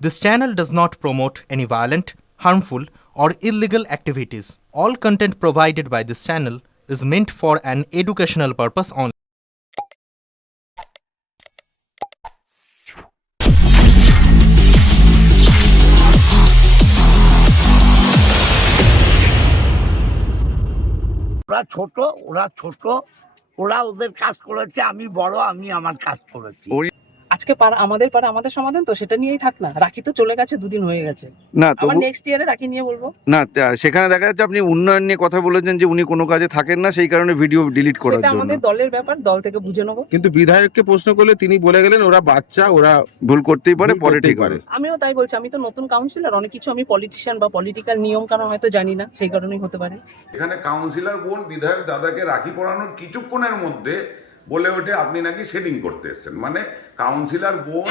This channel does not promote any violent, harmful, or illegal activities. All content provided by this channel is meant for an educational purpose only. ওরা ছোট ওরা ওদের কাজ করেছে, আমি বড়, আমি আমার কাজ করেছি। আজকে আমাদের পাড়া আমাদের সমাধান, তো সেটা নিয়েই থাক না। রাখি তো চলে গেছে, দুদিন হয়ে গেছে না, আবার নেক্সট ইয়ারে রাখি নিয়ে বলবো না। সেখানে দেখা যাচ্ছে আপনি উন্নয়ন নিয়ে কথা বলেছেন যে উনি কোনো কাজে থাকেন না, সেই কারণে ভিডিও ডিলিট করার সেটা জন্য। আমাদের দলের ব্যাপার, দল থেকে বুঝে নেবো। কিন্তু বিধায়ককে প্রশ্ন করলে তিনি বলে গেলেন ওরা বাচ্চা, ওরা ভুল করতেই পারে, ভুল পরে করতেই ঠিক পারে। হবে। আমিও তাই বলছি, আমি তো নতুন কাউন্সিলর, অনেক কিছু আমি পলিটিশিয়ান বা পলিটিক্যাল নিয়ম কারণ হয়তো জানি না, সেই কারণেই হতে পারে। এখানে কাউন্সিলর বোন বিধায়ক দাদাকে রাখি পরানোর কিছুক্ষণের মধ্যে বলে ওঠে আপনি নাকি সেটিং করতে এসেছেন। মানে কাউন্সিলর বোন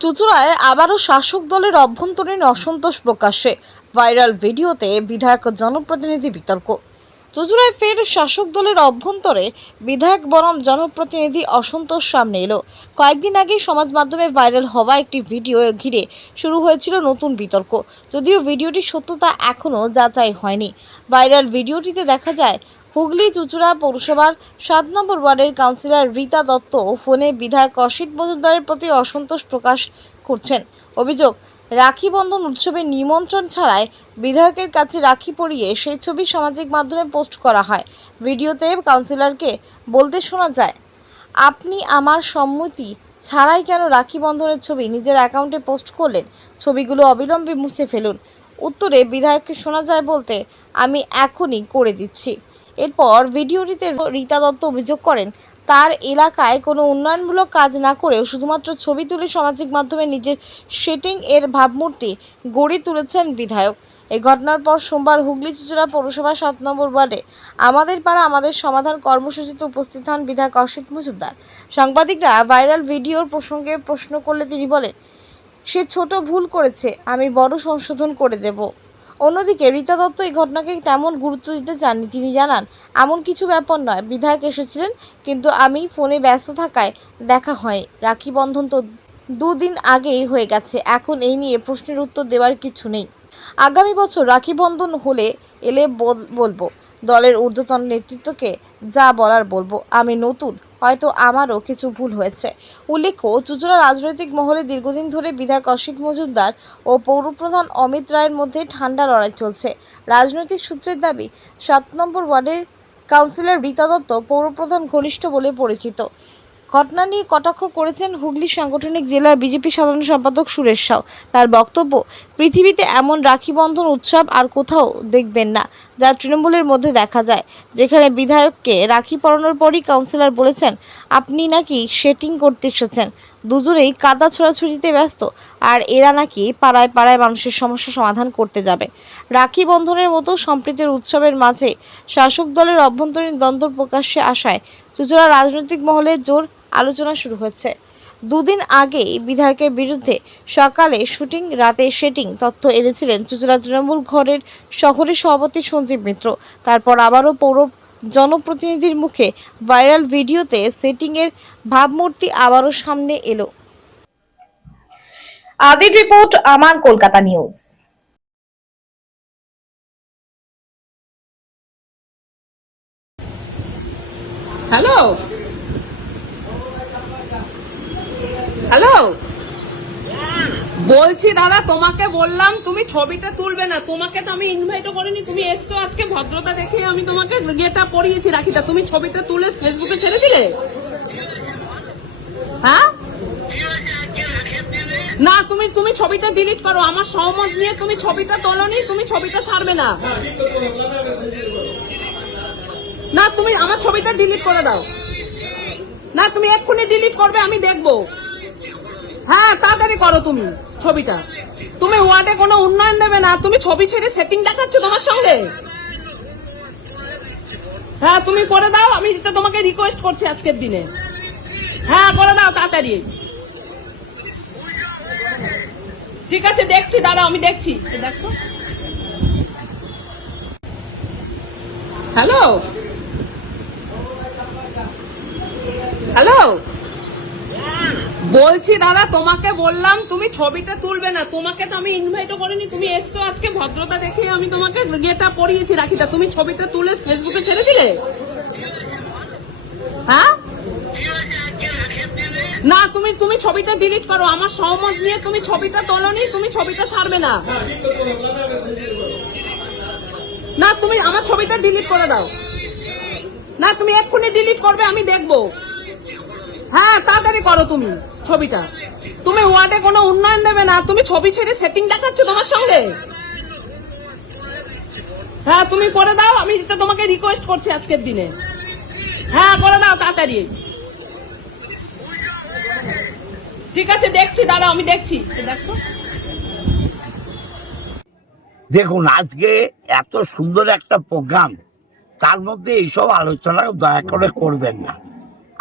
চুঁচুড়ায় আবারও শাসক দলের অভ্যন্তরীণ অসন্তোষ প্রকাশ্যে, ভাইরাল ভিডিওতে বিধায়ক জনপ্রতিনিধি বিতর্ক। চুঁচুড়ায় ফের শাসক দলের অভ্যন্তরে বিধায়ক বনাম জনপ্রতিনিধি অসন্তোষ সামনে এলো। কয়েকদিন আগে সমাজ মাধ্যমে ভাইরাল হওয়া একটি ভিডিও ঘিরে শুরু হয়েছিল নতুন বিতর্ক, যদিও ভিডিওটির সত্যতা এখনও যাচাই হয়নি। ভাইরাল ভিডিওটিতে দেখা যায় হুগলি চুঁচুড়া পৌরসভার 7 নম্বর ওয়ার্ডের কাউন্সিলর রীতা দত্ত ফোনে বিধায়ক অসিত মজুমদারের প্রতি অসন্তোষ প্রকাশ করছেন। অভিযোগ, রাখি বন্ধন উৎসবে নিমন্ত্রণ ছাড়াই বিধায়কের কাছে রাখি পরিয়ে সেই ছবি সামাজিক মাধ্যমে পোস্ট করা হয়। ভিডিওতে কাউন্সিলরকে বলতে শোনা যায়, আপনি আমার সম্মতি ছাড়াই কেন রাখি বন্ধনের ছবি নিজের অ্যাকাউন্টে পোস্ট করলেন? ছবিগুলো অবিলম্বে মুছে ফেলুন। উত্তরে বিধায়ককে শোনা যায় বলতে, আমি এখনই করে দিচ্ছি। এরপর ভিডিওটিতে রীতা দত্ত অভিযোগ করেন, তার এলাকায় কোনো উন্নয়নমূলক কাজ না করেও শুধুমাত্র ছবি তুলে সামাজিক মাধ্যমে নিজের সেটিং এর ভাবমূর্তি গড়ে তুলেছেন বিধায়ক। এই ঘটনার পর সোমবার হুগলি চুঁচুড়া পৌরসভা 7 নম্বর ওয়ার্ডে আমাদের পাড়া আমাদের সমাধান কর্মসূচিতে উপস্থিত হন বিধায়ক অসিত মজুমদার। সাংবাদিকরা ভাইরাল ভিডিওর প্রসঙ্গে প্রশ্ন করলে তিনি বলেন, সে ছোট ভুল করেছে, আমি বড় সংশোধন করে দেব। অন্যদিকে রীতা দত্ত এই ঘটনাকে তেমন গুরুত্ব দিতে চাননি। তিনি জানান, এমন কিছু ব্যাপার নয়, বিধায়ক এসেছিলেন কিন্তু আমি ফোনে ব্যস্ত থাকায় দেখা হয়। রাখি বন্ধন তো 2 দিন আগেই হয়ে গেছে, এখন এই নিয়ে প্রশ্নের উত্তর দেওয়ার কিছু নেই। আগামী বছর রাখি বন্ধন এলে বলবো, দলের ঊর্ধ্বতন নেতৃত্বকে যা বলার বলবো। আমি নতুন, হয়তো আমারও কিছু ভুল হয়েছে। উল্লেখ্য, চুঁচুড়া রাজনৈতিক মহলে দীর্ঘদিন ধরে বিধায়ক অসিত মজুমদার ও পৌরপ্রধান অমিত রায়ের মধ্যে ঠান্ডা লড়াই চলছে। রাজনৈতিক সূত্রের দাবি, 7 নম্বর ওয়ার্ডের কাউন্সিলর রীতা দত্ত পৌরপ্রধান ঘনিষ্ঠ বলে পরিচিত। ঘটনা নিয়ে কটাক্ষ করেছেন হুগলি সাংগঠনিক জেলা বিজেপি সাধারণ সম্পাদক সুরেশ সাউ। তার বক্তব্য, পৃথিবীতে এমন রাখি বন্ধন উৎসব আর কোথাও দেখবেন না যা তৃণমূলের মধ্যে দেখা যায়, যেখানে বিধায়ককে রাখি পরানোর পরই কাউন্সিলর বলেছেন আপনি নাকি সেটিং করতে এসেছেন। দুজনেই কাদা ছোড়াছুড়িতে ব্যস্ত, আর এরা নাকি পাড়ায় পাড়ায় মানুষের সমস্যা সমাধান করতে যাবে। রাখি বন্ধনের মতো সম্প্রীতির উৎসবের মাঝে শাসক দলের অভ্যন্তরীণ দ্বন্দ্ব প্রকাশ্যে আসায় চুঁচুড়া রাজনৈতিক মহলে জোর আলোচনা শুরু হয়েছে। 2 দিন আগে বিধায়কের বিরুদ্ধে সকালে শুটিং, রাতে সেটিং তথ্য এনেছিলেন চুঁচুড়া তৃণমূল শহরের সভাপতি সঞ্জীব মিত্র। তারপর আবারও পৌর জনপ্রতিনিধির মুখে ভাইরাল ভিডিওতে সেটিং এর ভাবমূর্তি আবারও সামনে এলো। আদির রিপোর্ট, আমার কলকাতা নিউজ। হ্যালো হ্যালো, বলছি দাদা, তোমাকে বললাম তুমি ছবিটা তুলবে না। তোমাকে তো আমি ইনভাইটও করিনি, তুমি এসছো আজকে ভদ্রতা দেখে আমি তোমাকে ইয়েটা পরিয়েছি রাখিটা, তুমি ছবিটা তুলে ফেসবুকে ছেড়ে দিলে। হ্যাঁ না, তুমি ছবিটা ডিলিট করো। আমার সহমত নিয়ে তুমি ছবিটা তোলনি, তুমি ছবিটা ছাড়বে না। না, তুমি আমার ছবিটা ডিলিট করে দাও। না, তুমি এক্ষুনি ডিলিট করবে, আমি দেখবো। হ্যাঁ, তাড়াতাড়ি করো তুমি ছবিটা। তুমি ওয়ার্ডে কোনো উন্নয়ন দেবে না, তুমি ছবি ছেড়ে সেটিং দেখাচ্ছ তোমার সঙ্গে। হ্যাঁ, তুমি করে দাও, আমি তোমাকে রিকোয়েস্ট করছি আজকের দিনে। হ্যাঁ, করে দাও তাড়াতাড়ি। ঠিক আছে দেখছি, দাঁড়াও আমি দেখছি। দেখো, হ্যালো হ্যালো, বলছি দাদা, তোমাকে বললাম তুমি ছবিটা তুলবে না, তোমাকে তো আমি ইনভাইটও করিনি, তুমি এসছো আজকে ভদ্রতা দেখে আমি তোমাকে গেটা পরিয়েছি রাখিটা, তুমি ছবিটা তুলে ফেসবুকে ছেড়ে দিলে? হ্যাঁ না, তুমি ছবিটা ডিলিট করো, আমার সহমত নিয়ে তুমি ছবিটা তোলনি, তুমি ছবিটা ছাড়বে না। না, তুমি আমার ছবিটা ডিলিট করে দাও। না, তুমি এক্ষুনি ডিলিট করবে, আমি দেখবো। হ্যাঁ, তাড়াতাড়ি করো তুমি ছবিটা। তুমি ওয়ার্ডে কোনো উন্নয়ন দেবে না, তুমি ছবি ছেড়ে সেটিং দেখাচ্ছ তোমার সঙ্গে। হ্যাঁ, তুমি করে দাও, আমি এটা তোমাকে রিকোয়েস্ট করছি আজকের দিনে। হ্যাঁ, করে দাও তাড়াতাড়ি। ঠিক আছে দেখছি, দাঁড়াও আমি দেখছি। দেখো, দেখুন আজকে এত সুন্দর একটা প্রোগ্রাম, তার মধ্যে এইসব আলোচনা দয়া করে করবেন না।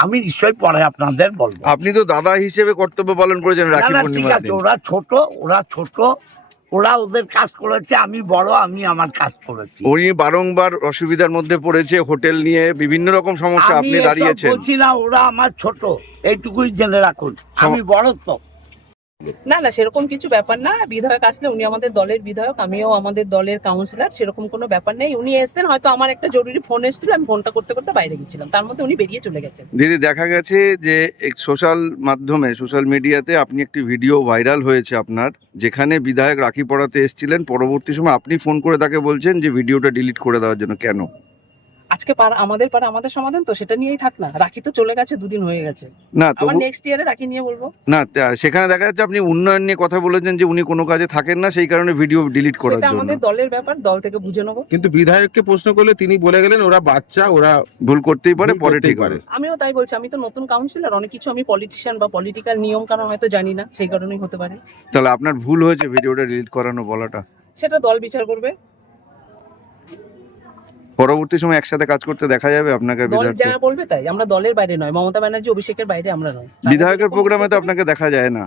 আমি নিশ্চয়ই পরে আপনাদের বলবো। আপনি তো দাদা হিসেবে কর্তব্য পালন করেছেন না রাখি না, ঠিক পূর্ণিমার আছে, দিন। ওরা ছোট, ওরা ওদের কাজ করেছে, আমি বড়, আমি আমার কাজ করেছি। উনি বারংবার অসুবিধার মধ্যে পড়েছে, হোটেল নিয়ে বিভিন্ন রকম সমস্যা, আমি আপনি এসব দাঁড়িয়েছেন। বলছি না, ওরা আমার ছোট, এইটুকুই জেনে রাখুন। আমি বড় তো। না না, সেরকম কিছু ব্যাপার না। বিধায়ক আসলে, উনি আমাদের দলের বিধায়ক, আমিও আমাদের দলের কাউন্সিলর, সেরকম কোনো ব্যাপার নেই। উনি এসেছেন, হয়তো আমার একটা জরুরি ফোন এসেছিল, আমি ফোনটা করতে করতে বাইরে গেছিলাম, তার মধ্যে উনি বেরিয়ে চলে গেছেন। দিদি, দেখা গেছে যে সোশ্যাল মাধ্যমে, সোশ্যাল মিডিয়াতে আপনি একটি ভিডিও ভাইরাল হয়েছে আপনার, যেখানে বিধায়ক রাখি পড়াতে এসেছিলেন, পরবর্তী সময় আপনি ফোন করে তাকে বলছেন যে ভিডিওটা ডিলিট করে দেওয়ার জন্য। কেন? আজকে আমাদের আমাদের সমাধান তো সেটা নিয়েই থাক না। রাখি তো চলে গেছে, দুদিন হয়ে গেছে, না আবার তবু নেক্সট ইয়ারে রাখি নিয়ে বলবো। না, সেখানে দেখা যাচ্ছে আপনি উন্নয়ন নিয়ে কথা বলেছেন যে উনি কোনো কাজে থাকেন না, সেই কারণে ভিডিও ডিলিট করার সেটা জন্য। আমাদের দলের ব্যাপার, দল থেকে বুঝে নেবো। কিন্তু বিধায়ককে প্রশ্ন করলে তিনি বলে গেলেন ওরা বাচ্চা, ওরা ভুল করতেই পারে, ভুল পরে করতেই ঠিক পারে। পারে। আমিও তাই বলছি, আমি তো নতুন কাউন্সিলর, অনেক কিছু আমি পলিটিশিয়ান বা পলিটিক্যাল নিয়ম কারণ হয়তো জানি না, সেই কারণেই হতে পারে। তাহলে আপনার ভুল হয়েছে ভিডিওটা ডিলিট করানো, বলাটা। সেটা দল বিচার করবে। পরবর্তী সময় একসাথে কাজ করতে দেখা যাবে আপনাকে দল বিধায়ক? যা বলবে তাই, আমরা দলের বাইরে নয়, মমতা ব্যানার্জি অভিষেকের বাইরে আমরা নয়। বিধায়কের প্রোগ্রামে তো আপনাকে দেখা যায় না।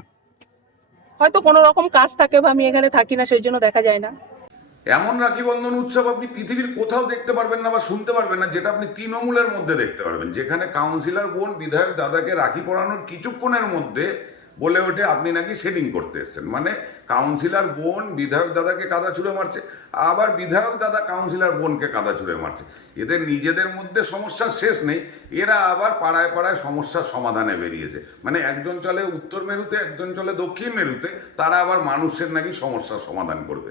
হয়তো কোনো রকম কাজ থাকে বা আমি এখানে থাকি না, সেই জন্য দেখা যায় না। এমন রাখি বন্ধন উৎসব আপনি পৃথিবীর কোথাও দেখতে পারবেন না বা শুনতে পারবেন না, যেটা আপনি তৃণমূলের মধ্যে দেখতে পারবেন, যেখানে কাউন্সিলর বোন বিধায়ক দাদাকে রাখি পরানোর কিছুক্ষণের মধ্যে বলে ওঠে আপনি নাকি সেটিং করতে এসেছেন। মানে কাউন্সিলর বোন বিধায়ক দাদাকে কাদা ছুঁড়ে মারছে, আবার বিধায়ক দাদা কাউন্সিলর বোনকে কাদা ছুঁড়ে মারছে। এদের নিজেদের মধ্যে সমস্যার শেষ নেই, এরা আবার পাড়ায় পাড়ায় সমস্যার সমাধানে বেরিয়েছে। মানে একজন চলে উত্তর মেরুতে, একজন চলে দক্ষিণ মেরুতে, তারা আবার মানুষের নাকি সমস্যার সমাধান করবে।